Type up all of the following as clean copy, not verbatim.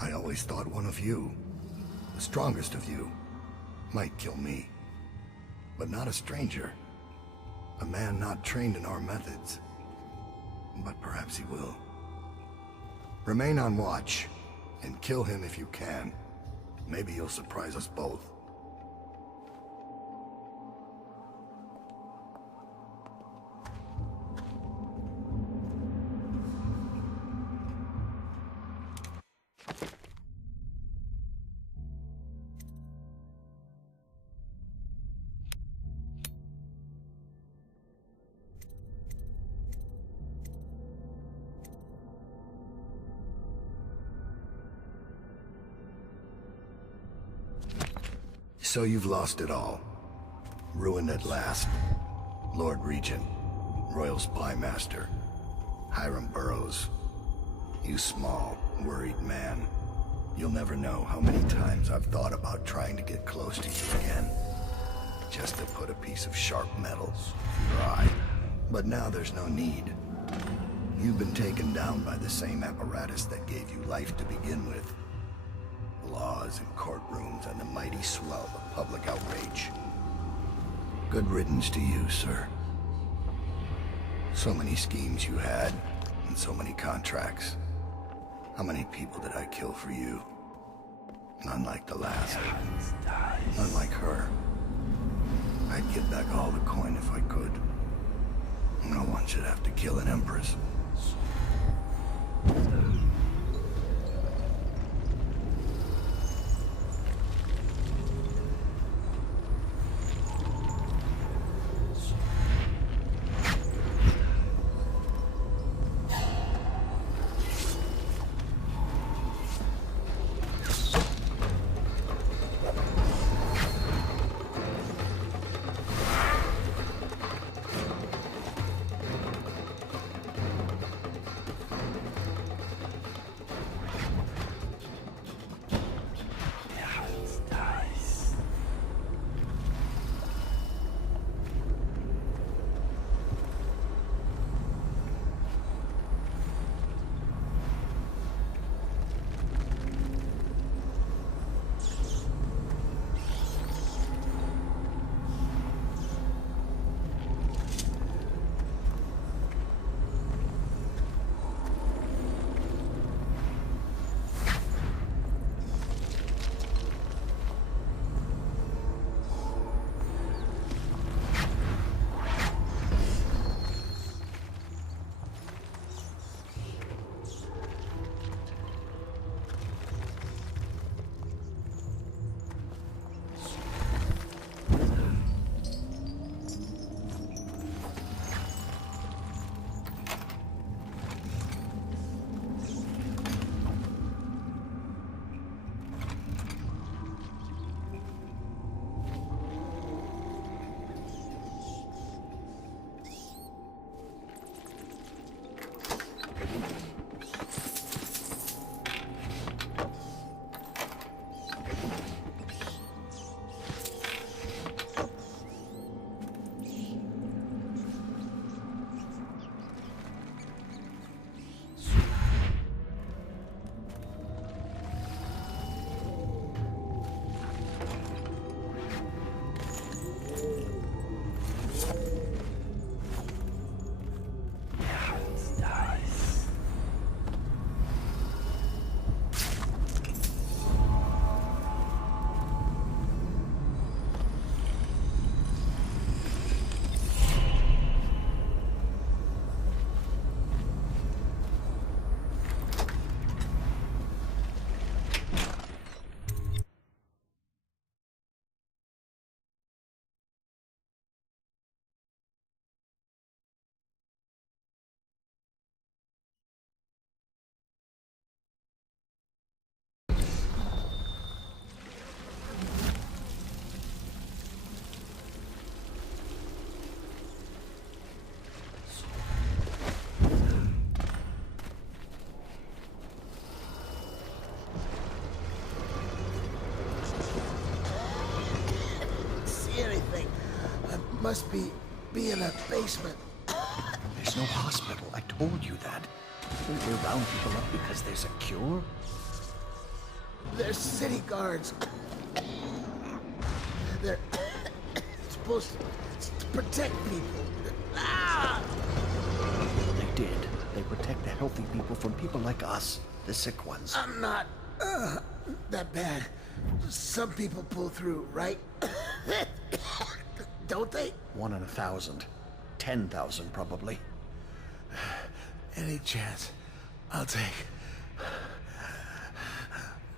I always thought one of you, the strongest of you, might kill me. But not a stranger. A man not trained in our methods. But perhaps he will. Remain on watch, and kill him if you can. Maybe you'll surprise us both. So you've lost it all. Ruined at last. Lord Regent, Royal Spy Master, Hiram Burroughs. You small, worried man. You'll never know how many times I've thought about trying to get close to you again. Just to put a piece of sharp metal through your eye. But now there's no need. You've been taken down by the same apparatus that gave you life to begin with. Laws and courtrooms and the mighty swell of public outrage. Good riddance to you, sir. So many schemes you had, and so many contracts. How many people did I kill for you? None like the last. None like her. I'd give back all the coin if I could. No one should have to kill an empress. Must be in a basement. There's no hospital. I told you that. Don't we round people up because there's a cure? They're city guards. They're supposed to protect people. Ah! They did. They protect the healthy people from people like us, the sick ones. I'm not that bad. Some people pull through, right? Don't they? 1 in 1,000. 10,000 probably. Any chance I'll take.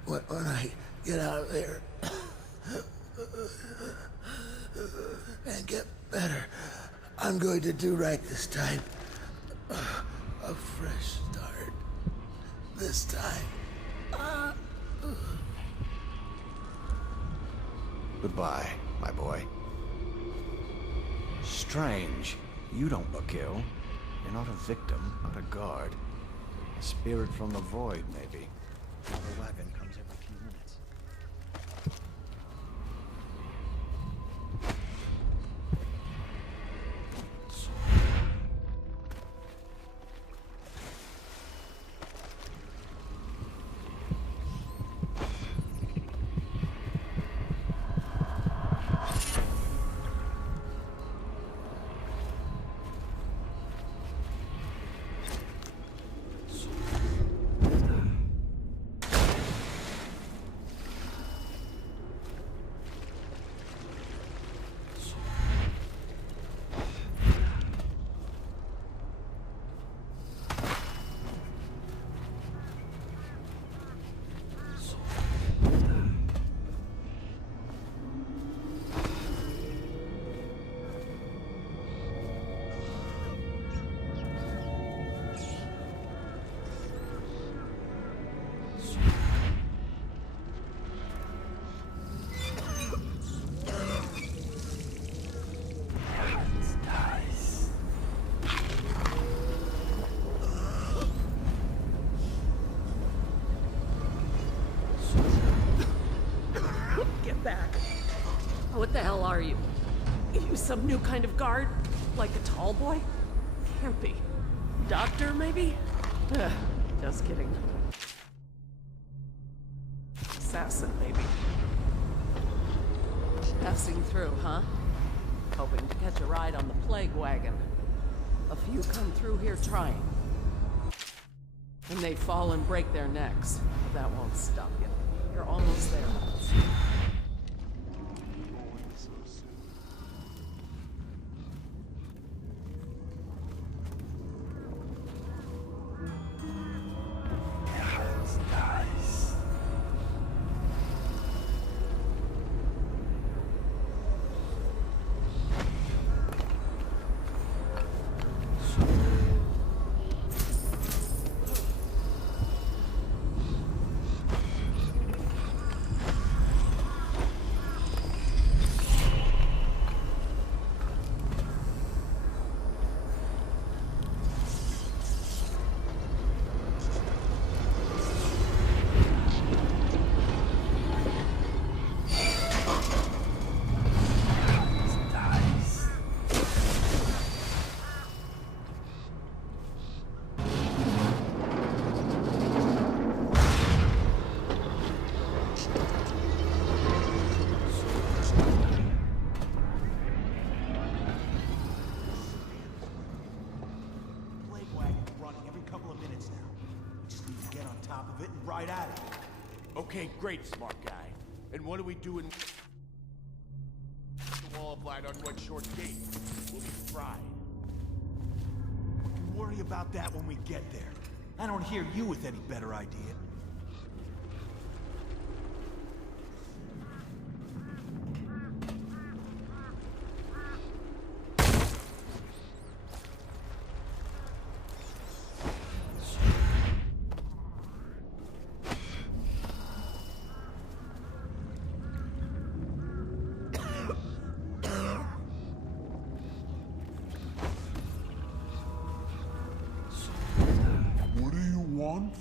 When I get out of there and get better, I'm going to do right this time. A fresh start. This time. Goodbye, my boy. Strange. You don't look ill. You're not a victim, not a guard. A spirit from the void, maybe. Another wagon comes every few minutes. What the hell are you? You some new kind of guard? Like a tall boy? Can't be. Doctor, maybe? Ugh, just kidding. Assassin, maybe. Passing through, huh? Hoping to catch a ride on the plague wagon. A few come through here trying. And they fall and break their necks. But that won't stop you. You're almost there, Miles. Right at it. Okay, great, smart guy. And what are we doing? The wall applied on one short gate. We'll be fried. We can worry about that when we get there. I don't hear you with any better idea.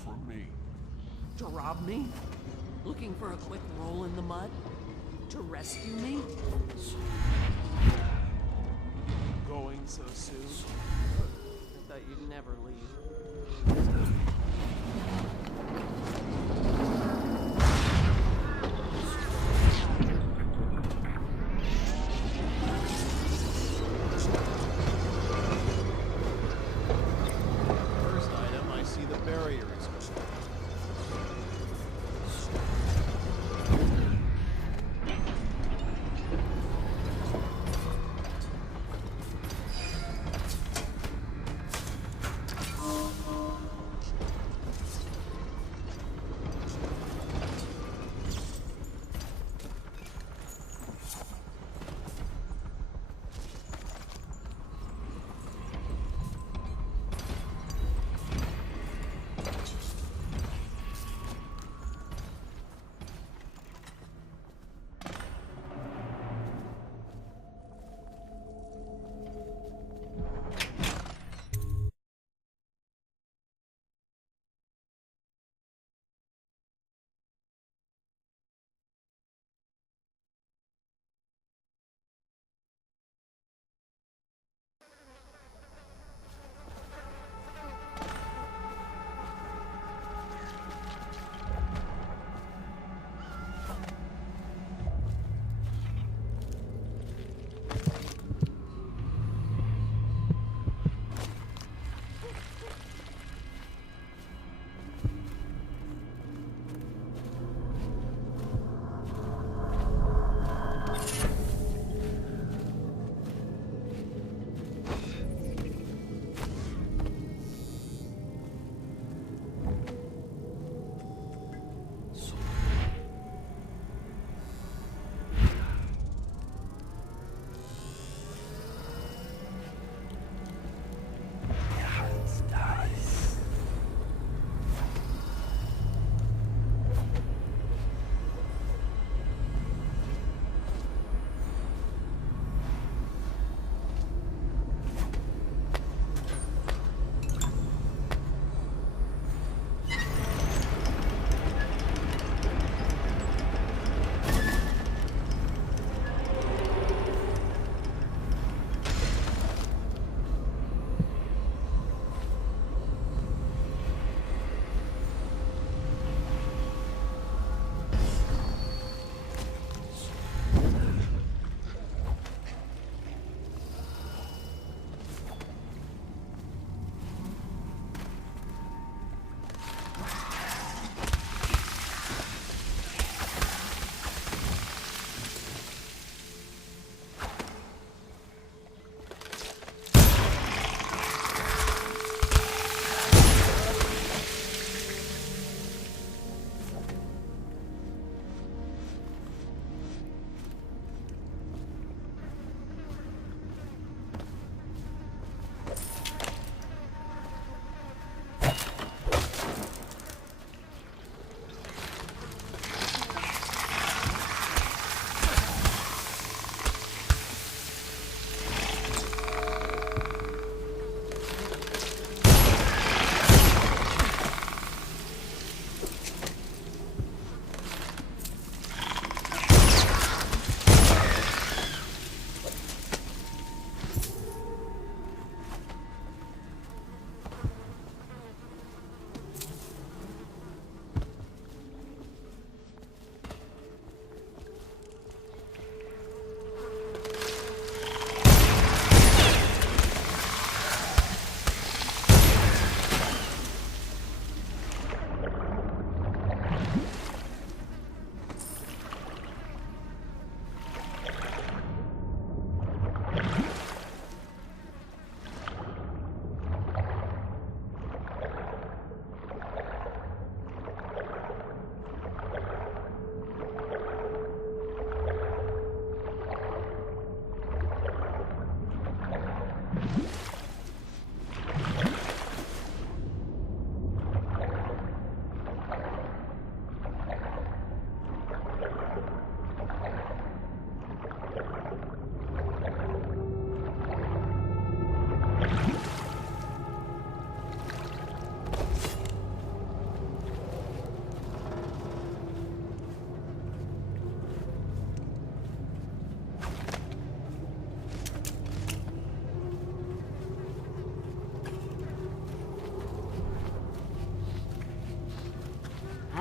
From me. To rob me? Looking for a quick roll in the mud? To rescue me? Going so soon? I thought you'd never leave.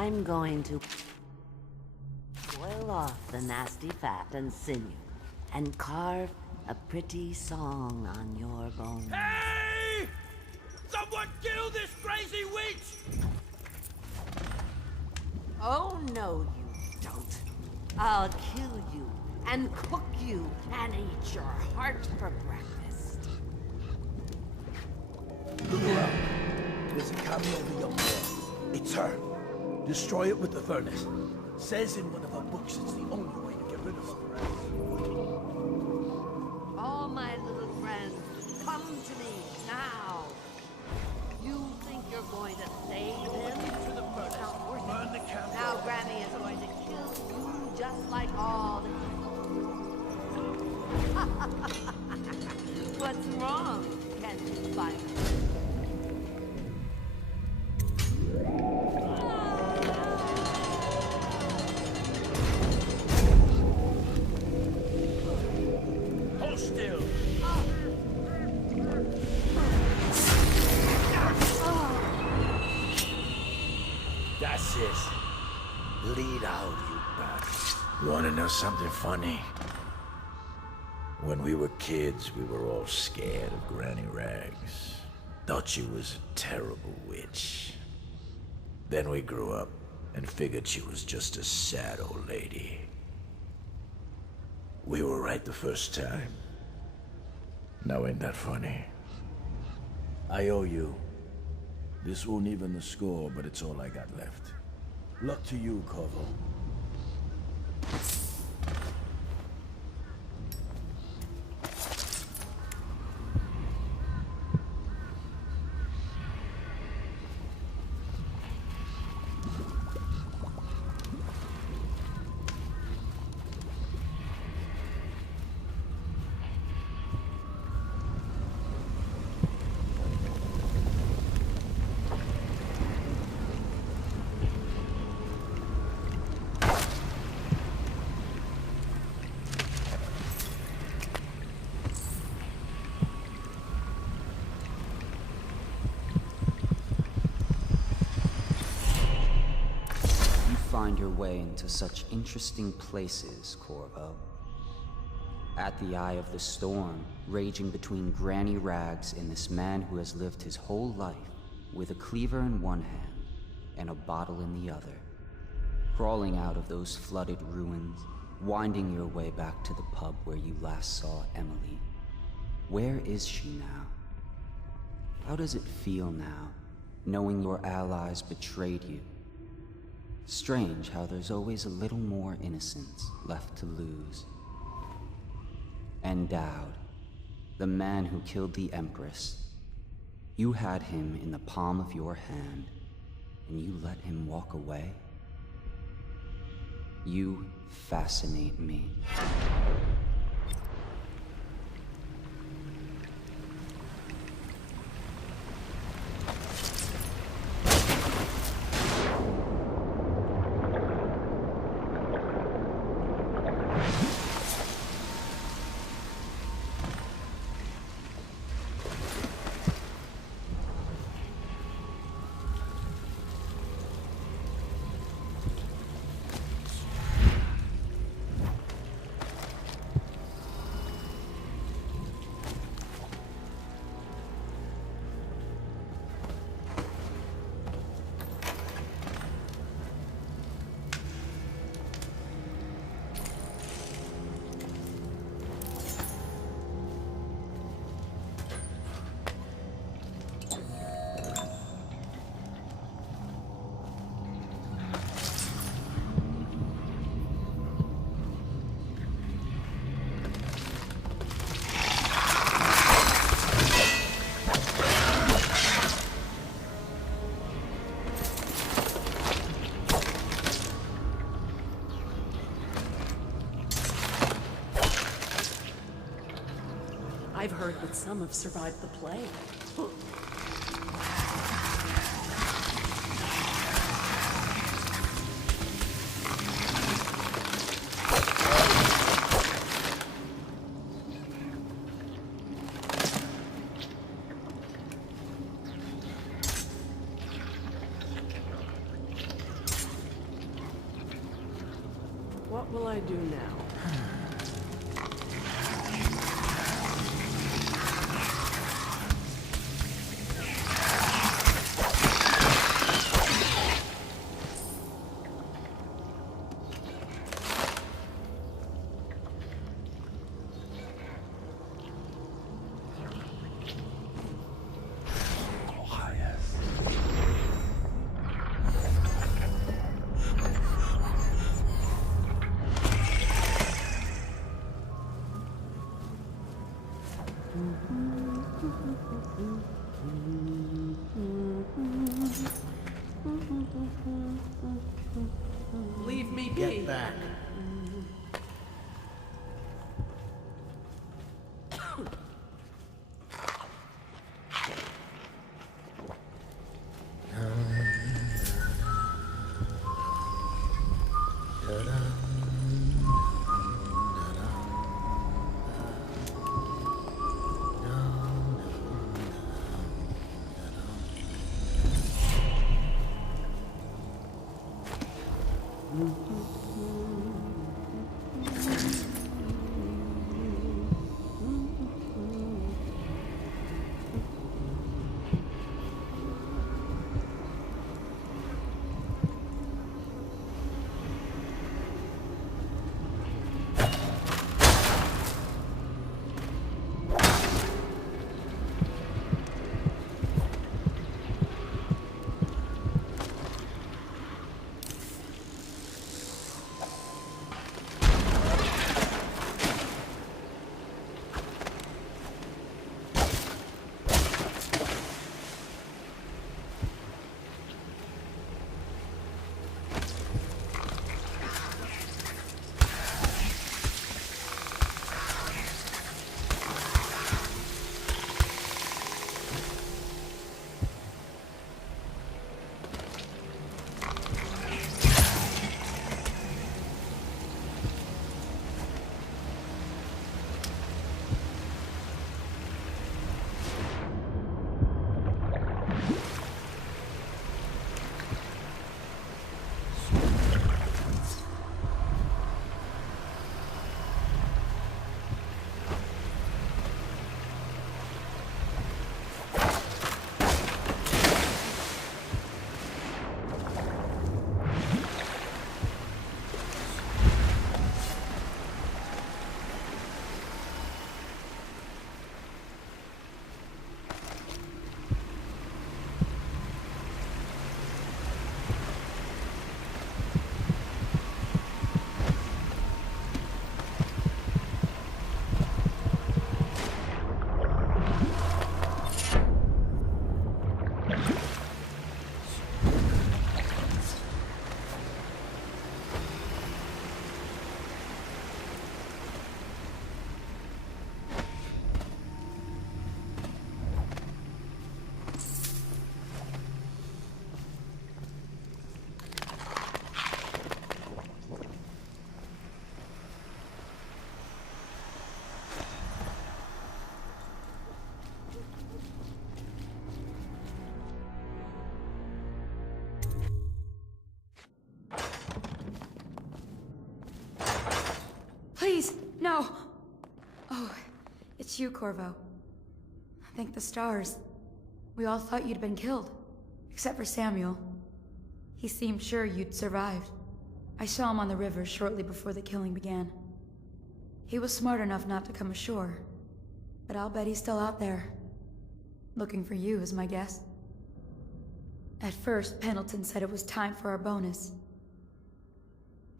I'm going to boil off the nasty fat and sinew and carve a pretty song on your bones. Hey! Someone kill this crazy witch! Oh, no, you don't. I'll kill you and cook you and eat your heart for breakfast. Look around. There's a copy of the young girl. It's her. Destroy it with the furnace. Says in one of her books it's the only way to get rid of her. All my little friends, come to me now. You think you're going to save him? To the furnace. Burn the candle. Now Granny is going to kill you just like all the What's wrong? Can't you find me? Hold still. That's it. Lead out, you bastard. Wanna know something funny? When we were kids, we were all scared of Granny Rags. Thought she was a terrible witch. Then we grew up and figured she was just a sad old lady. We were right the first time. Now ain't that funny? I owe you. This won't even the score, but it's all I got left. Luck to you, Corvo. Find your way into such interesting places, Corvo. At the eye of the storm, raging between Granny Rags and this man who has lived his whole life with a cleaver in one hand and a bottle in the other. Crawling out of those flooded ruins, winding your way back to the pub where you last saw Emily. Where is she now? How does it feel now, knowing your allies betrayed you? Strange how there's always a little more innocence left to lose. And Dowd, the man who killed the Empress. You had him in the palm of your hand, and you let him walk away? You fascinate me. I've heard that some have survived the plague. What will I do now? Leave me be. Get back. Please, no! Oh, it's you, Corvo. Thank the stars. We all thought you'd been killed. Except for Samuel. He seemed sure you'd survived. I saw him on the river shortly before the killing began. He was smart enough not to come ashore. But I'll bet he's still out there. Looking for you, is my guess. At first, Pendleton said it was time for our bonus.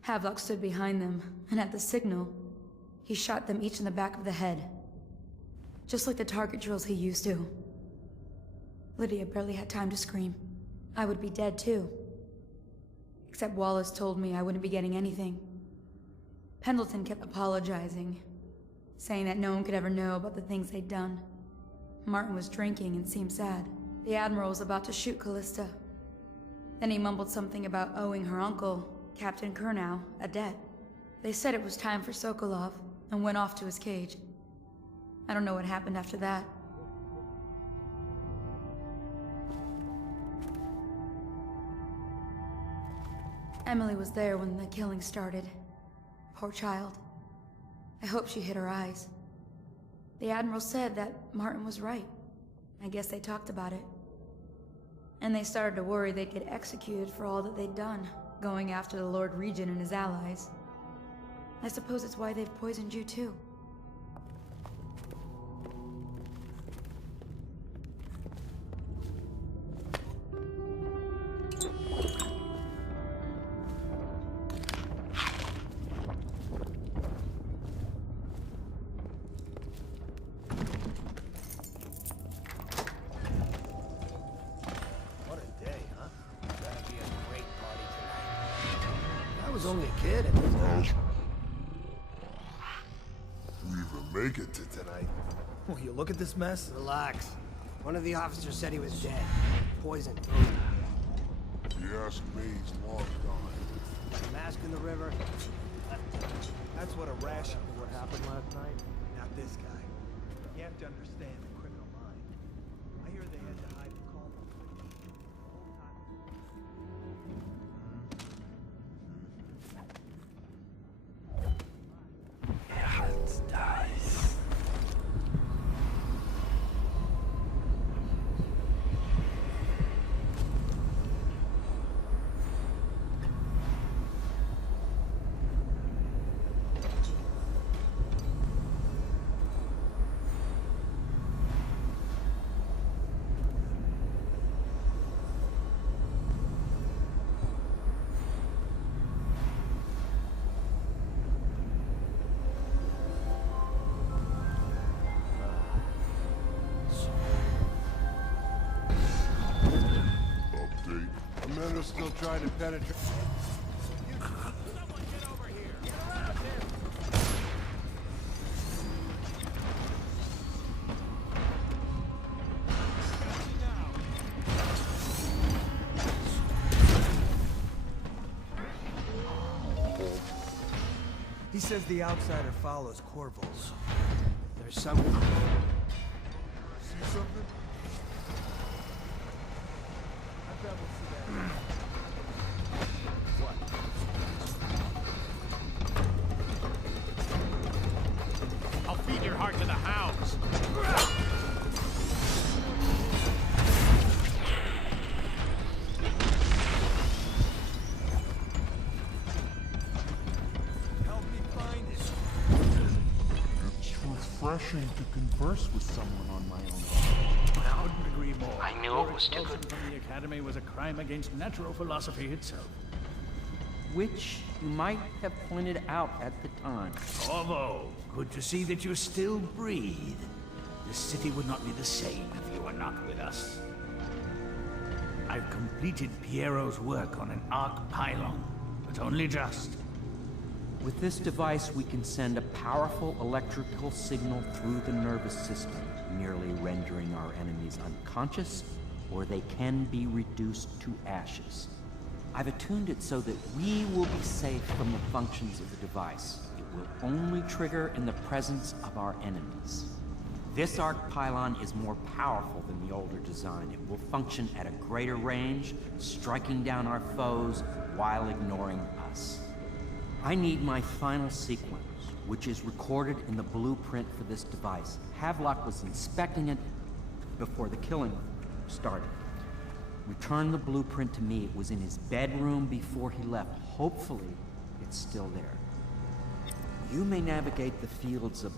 Havelock stood behind them, and at the signal, he shot them each in the back of the head. Just like the target drills he used to. Lydia barely had time to scream. I would be dead too. Except Wallace told me I wouldn't be getting anything. Pendleton kept apologizing, saying that no one could ever know about the things they'd done. Martin was drinking and seemed sad. The Admiral was about to shoot Callista. Then he mumbled something about owing her uncle, Captain Kurnow, a debt. They said it was time for Sokolov, and went off to his cage. I don't know what happened after that. Emily was there when the killing started. Poor child. I hope she hid her eyes. The Admiral said that Martin was right. I guess they talked about it. And they started to worry they'd get executed for all that they'd done, going after the Lord Regent and his allies. I suppose it's why they've poisoned you too. Only a kid and We even make it to tonight. Will you look at this mess? Relax. One of the officers said he was dead. Poisoned. If you ask me, he's long gone. Mask in the river. That's what a ration of what happened last night. Not this guy. You have to understand the criminal mind. I hear they had to hide the call. Men are still trying to penetrate. He says the outsider follows Corvo's. There's something. See something? I'll feed your heart to the hounds. Help me find it. It's refreshing to converse with someone on my own. I couldn't agree more. I knew Your it was too expulsion good. from the academy was a crime against natural philosophy itself. Which you might have pointed out at the time. Corvo, good to see that you still breathe. This city would not be the same if you were not with us. I've completed Piero's work on an arc pylon, but only just. With this device, we can send a powerful electrical signal through the nervous system, merely rendering our enemies unconscious, or they can be reduced to ashes. I've attuned it so that we will be safe from the functions of the device. It will only trigger in the presence of our enemies. This arc pylon is more powerful than the older design. It will function at a greater range, striking down our foes while ignoring us. I need my final sequence, which is recorded in the blueprint for this device. Havelock was inspecting it before the killing started. Return the blueprint to me. It was in his bedroom before he left. Hopefully, it's still there. You may navigate the fields of...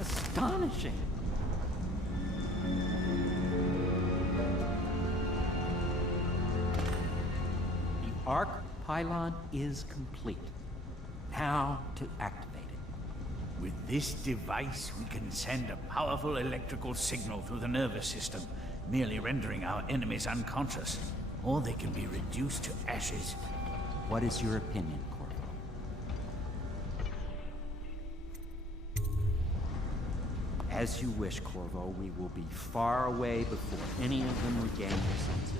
Astonishing! The arc pylon is complete. Now to activate it. With this device, we can send a powerful electrical signal through the nervous system, merely rendering our enemies unconscious, or they can be reduced to ashes. What is your opinion, Corvo? As you wish, Corvo. We will be far away before any of them regain their senses.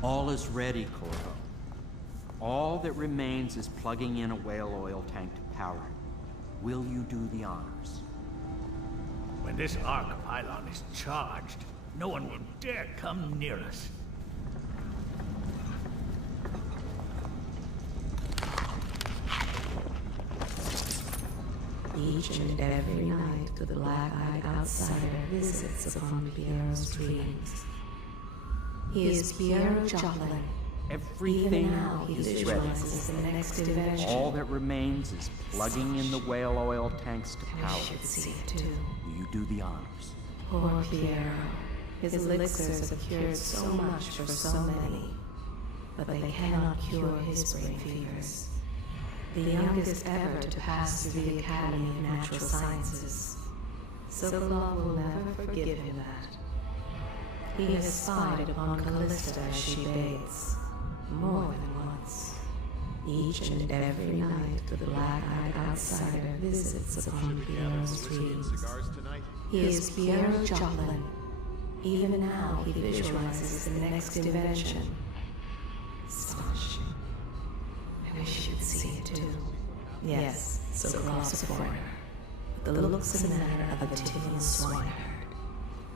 All is ready, Corvo. All that remains is plugging in a whale oil tank to power it. Will you do the honors? When this arc pylon is charged, no one will dare come near us. Each and every night, the black-eyed outsider visits upon Piero's dreams. He is Piero Joplin. Everything Even now, he is ready. visualizes the next invention. All that remains is plugging in the whale oil tanks to I power. should see it too. Will you do the honors? Poor Piero. His elixirs have cured so much for so many, but they cannot cure his brain fevers. The youngest ever to pass through the Academy of Natural Sciences. Sokolov will never forgive him that. He has spied upon Callista as she bathes, more than once. Each and every night, the black-eyed outsider visits upon Piero's dreams. He is Piero Joplin. Even now, he visualizes the next invention. Astonishing. I wish you'd see it too. Yes, Sokolov's a foreigner, with the looks and manner of a Tivian swineherd.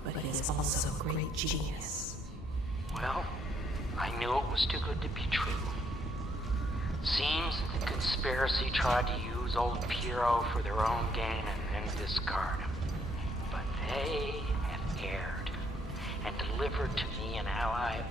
But he is also a great genius. Well, I knew it was too good to be true. Seems the conspiracy tried to use old Piero for their own gain and then discard him. But they have erred and delivered to me an ally.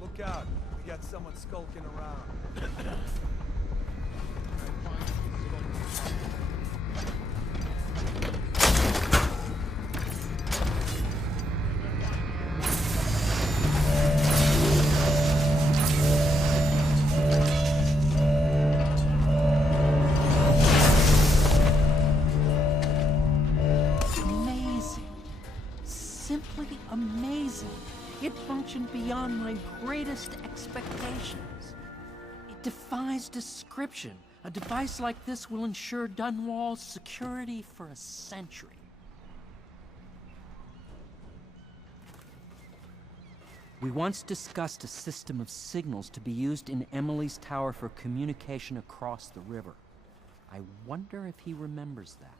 Look out. We got someone skulking around. Amazing. Simply amazing. It functioned beyond my greatest expectations. It defies description. A device like this will ensure Dunwall's security for a century. We once discussed a system of signals to be used in Emily's tower for communication across the river. I wonder if he remembers that.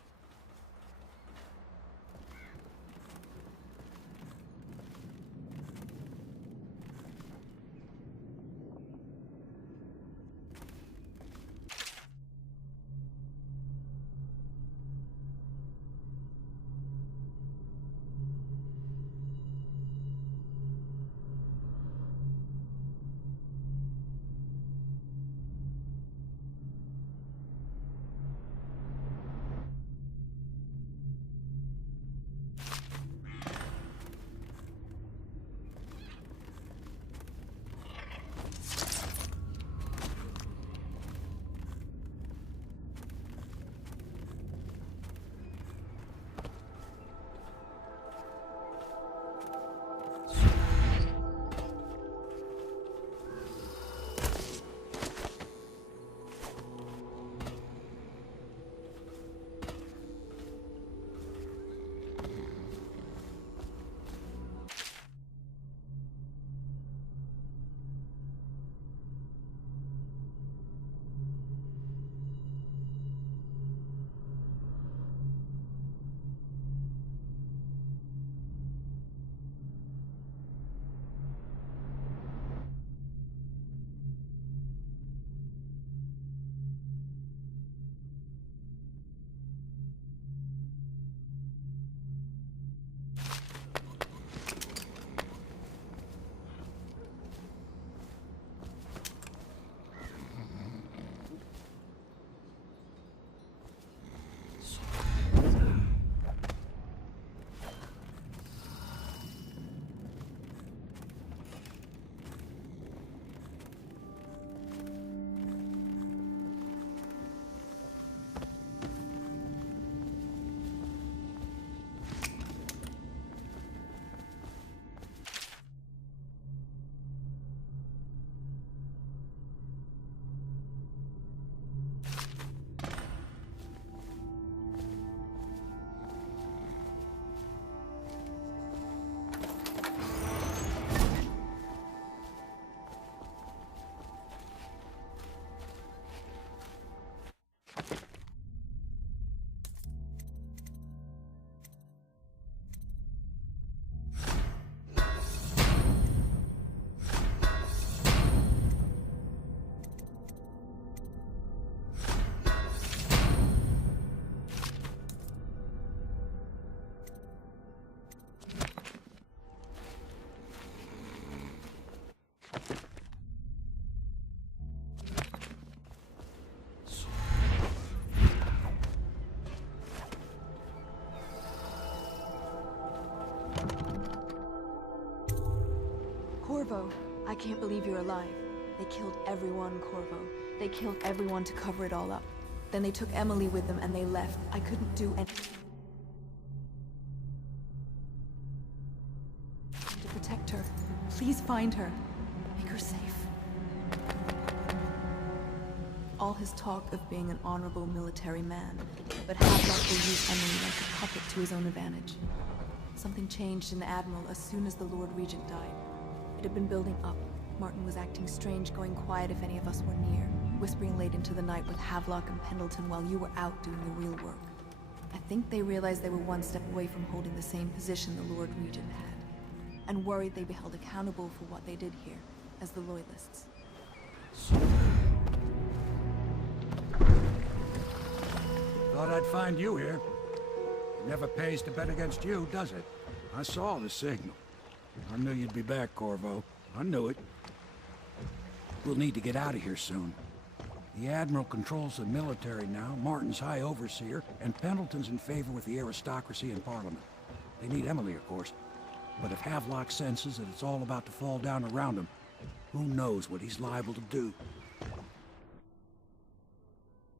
Corvo, I can't believe you're alive. They killed everyone, Corvo. They killed everyone to cover it all up. Then they took Emily with them and they left. I couldn't do anything to protect her. Please find her. Make her safe. All his talk of being an honorable military man, but Havelock will use Emily like a puppet to his own advantage. Something changed in the Admiral as soon as the Lord Regent died. It had been building up. Martin was acting strange, going quiet if any of us were near, whispering late into the night with Havelock and Pendleton while you were out doing the real work. I think they realized they were one step away from holding the same position the Lord Regent had, and worried they'd be held accountable for what they did here, as the Loyalists. Thought I'd find you here. It never pays to bet against you, does it? I saw the signal. I knew you'd be back, Corvo. I knew it. We'll need to get out of here soon. The Admiral controls the military now, Martin's High Overseer, and Pendleton's in favor with the aristocracy and Parliament. They need Emily, of course. But if Havelock senses that it's all about to fall down around him, who knows what he's liable to do.